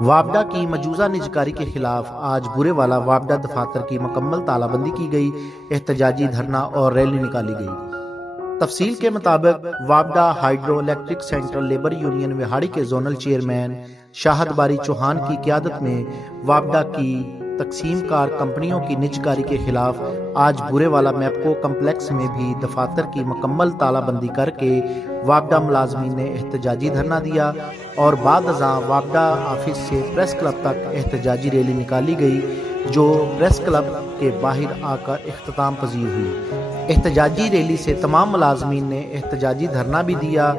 وابڈا کی مجوزہ نجکاری کے خلاف آج بورے والا وابڈا دفاتر کی مکمل تالہ بندی کی گئی، احتجاجی دھرنا اور ریلی نکالی گئی۔ تفصیل کے مطابق وابڈا hydro electric central labour union Vehari کے زونل چیئرمین شاہد باری چوہان کی قیادت میں وابڈا کی تقسیم کار کمپنیوں کی نجکاری کے خلاف آج بورے والا میپکو کمپلیکس میں بھی دفاتر کی مکمل تالہ بندی کر کے وابڈا ملازمین نے احتجاجی دھرنا دیا اور بعد ازاں وابڈا آفس سے پریس کلب تک احتجاجی ریلی نکالی گئی جو پریس کلب کے باہر آ کر اختتام پذیر ہوئی۔ احتجاجی ریلی سے تمام ملازمین نے احتجاجی دھرنا بھی دیا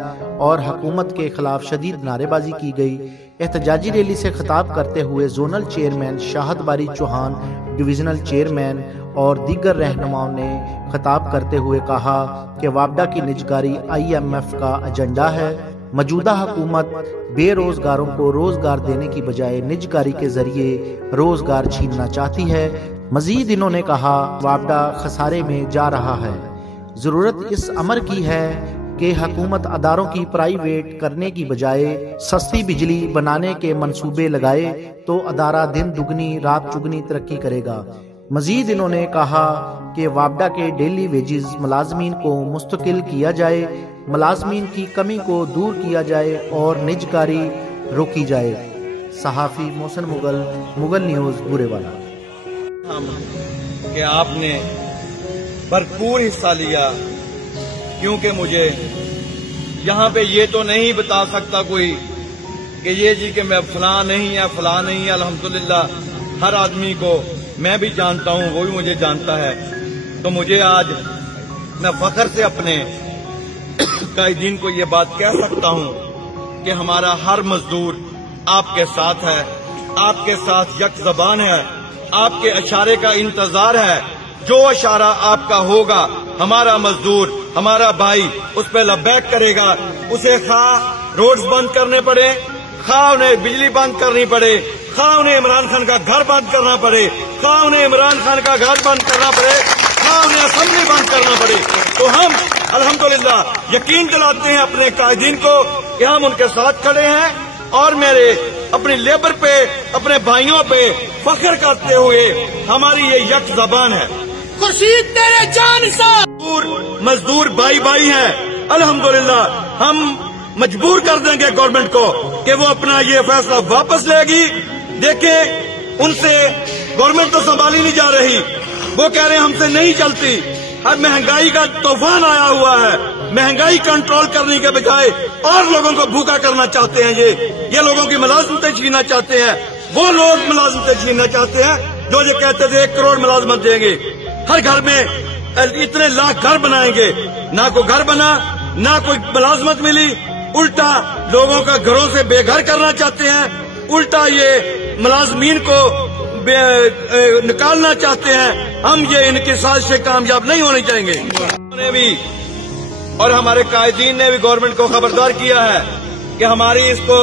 اور حکومت کے خلاف شدید نعرے بازی کی گئی۔ احتجاجی ریلی سے خطاب کرتے ہوئے زونل چیئرمین شاہد باری چوہان، ڈویژنل چیئرمین اور دیگر رہنماؤں نے خطاب کرتے ہوئے کہا کہ وابڈا کی نجکاری IMF کا ایجنڈا ہے۔ موجودہ حکومت بے روزگاروں کو روزگار دینے کی بجائے نجکاری کے ذریعے روزگار چھیننا چاہتی ہے۔ مزید انہوں نے کہا وابڈا خسارے میں جا رہا ہے، ضرورت اس امر کی ہے کہ حکومت اداروں کی پرائیویٹ کرنے کی بجائے سستی بجلی بنانے کے منصوبے لگائے تو ادارہ دن دگنی رات چگنی ترقی کرے گا۔ مزید انہوں نے کہا کہ وابڈا کے ڈیلی ویجز ملازمین کو مستقل کیا جائے، ملازمین کی کمی کو دور کیا جائے اور نجکاری روکی جائے۔ صحافی محسن مغل، مغل نیوز، بورے والا۔ کہ آپ نے بھرپور حصہ لیا، کیونکہ مجھے یہاں پہ یہ تو نہیں بتا سکتا کوئی کہ یہ جی کہ میں فلاں نہیں ہے فلاں نہیں ہے۔ الحمدللہ ہر آدمی کو میں بھی جانتا ہوں، وہ بھی مجھے جانتا ہے۔ تو مجھے آج میں فخر سے اپنے قائدین کو یہ بات کہہ سکتا ہوں کہ ہمارا ہر مزدور آپ کے ساتھ ہے، آپ کے ساتھ یک زبان ہے، آپ کے اشارے کا انتظار ہے۔ جو اشارہ آپ کا ہوگا ہمارا مزدور، ہمارا بھائی اس پہ لبیک کرے گا۔ اسے خواہ روڈز بند کرنے پڑے، خواہ انہیں بجلی بند کرنی پڑے، خواہ انہیں عمران خان کا گھر بند کرنا پڑے، خواہ انہیں عمران خان کا گھر بند کرنا پڑے، خواہ انہیں اسمبلی بند کرنا پڑے، تو ہم الحمدللہ یقین دلاتے ہیں اپنے قائدین کو کہ ہم ان کے ساتھ کھڑے ہیں، اور میرے اپنی لیبر پہ، اپنے بھائیوں پہ فخر کرتے ہوئے ہماری یہ یک زبان ہے۔ خورشید تیرے جان سا مزدور بھائی بھائی ہیں، الحمدللہ ہم مجبور کر دیں گے گورنمنٹ کو کہ وہ اپنا یہ فیصلہ واپس لے گی۔ دیکھیں ان سے گورنمنٹ تو سنبھالی نہیں جا رہی، وہ کہہ رہے ہیں ہم سے نہیں چلتی۔ اب مہنگائی کا طوفان آیا ہوا ہے، مہنگائی کنٹرول کرنے کے بجائے اور لوگوں کو بھوکا کرنا چاہتے ہیں۔ یہ لوگوں کی ملازمتیں چھیننا چاہتے ہیں۔ وہ لوگ ملازمتیں چھیننا چاہتے ہیں جو یہ کہتے تھے 1 کروڑ ملازمت دیں گے، ہر گھر میں اتنے لاکھ گھر بنائیں گے، نہ کوئی گھر بنا، نہ کوئی ملازمت ملی، الٹا لوگوں کا گھروں سے بے گھر کرنا چاہتے ہیں، الٹا یہ ملازمین کو نکالنا چاہتے ہیں۔ ہم یہ ان کی سازشیں کامیاب نہیں ہونی چاہیں گے۔ اور ہمارے قائدین نے بھی گورنمنٹ کو خبردار کیا ہے کہ ہماری اس کو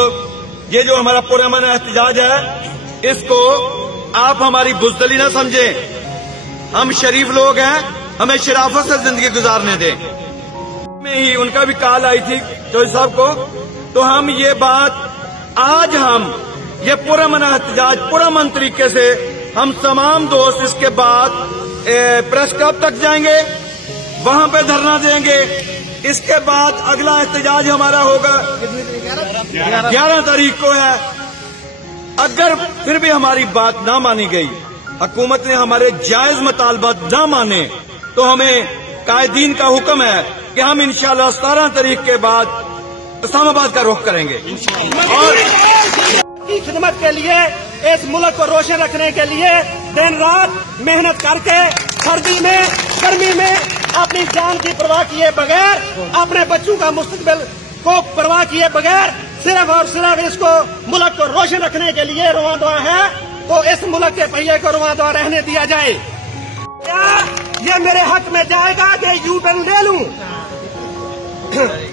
یہ جو ہمارا پرامن احتجاج ہے اس کو آپ ہماری بزدلی نہ سمجھیں۔ ہم شریف لوگ ہیں، ہمیں شرافت سے زندگی گزارنے دیں۔ میں ہی ان کا بھی کال آئی تھی چوہدری صاحب کو، تو ہم یہ بات آج ہم یہ پرامن احتجاج پرامن طریقے سے ہم تمام دوست اس کے بعد پریس کلب تک جائیں گے، وہاں پہ دھرنا دیں گے۔ اس کے بعد اگلا احتجاج ہمارا ہوگا 11 تاریخ کو ہے۔ اگر پھر بھی ہماری بات نہ مانی گئی، حکومت نے ہمارے جائز مطالبات نہ مانے، تو ہمیں قائدین کا حکم ہے کہ ہم انشاءاللہ 17 تاریخ کے بعد اسلام آباد کا رخ کریں گے اور کی خدمت کے لیے، اس ملک کو روشن رکھنے کے لیے دن رات محنت کر کے سردی میں گرمی میں اپنی جان کی پرواہ کیے بغیر، اپنے بچوں کا مستقبل کو پرواہ کیے بغیر صرف اور صرف اس کو ملک کو روشن رکھنے کے لیے رواں دعا ہے، تو اس ملک کے پہیے کو رواں دعا رہنے دیا جائے۔ کیا یہ میرے حق میں جائے گا کہ یو ٹرن لے لوں؟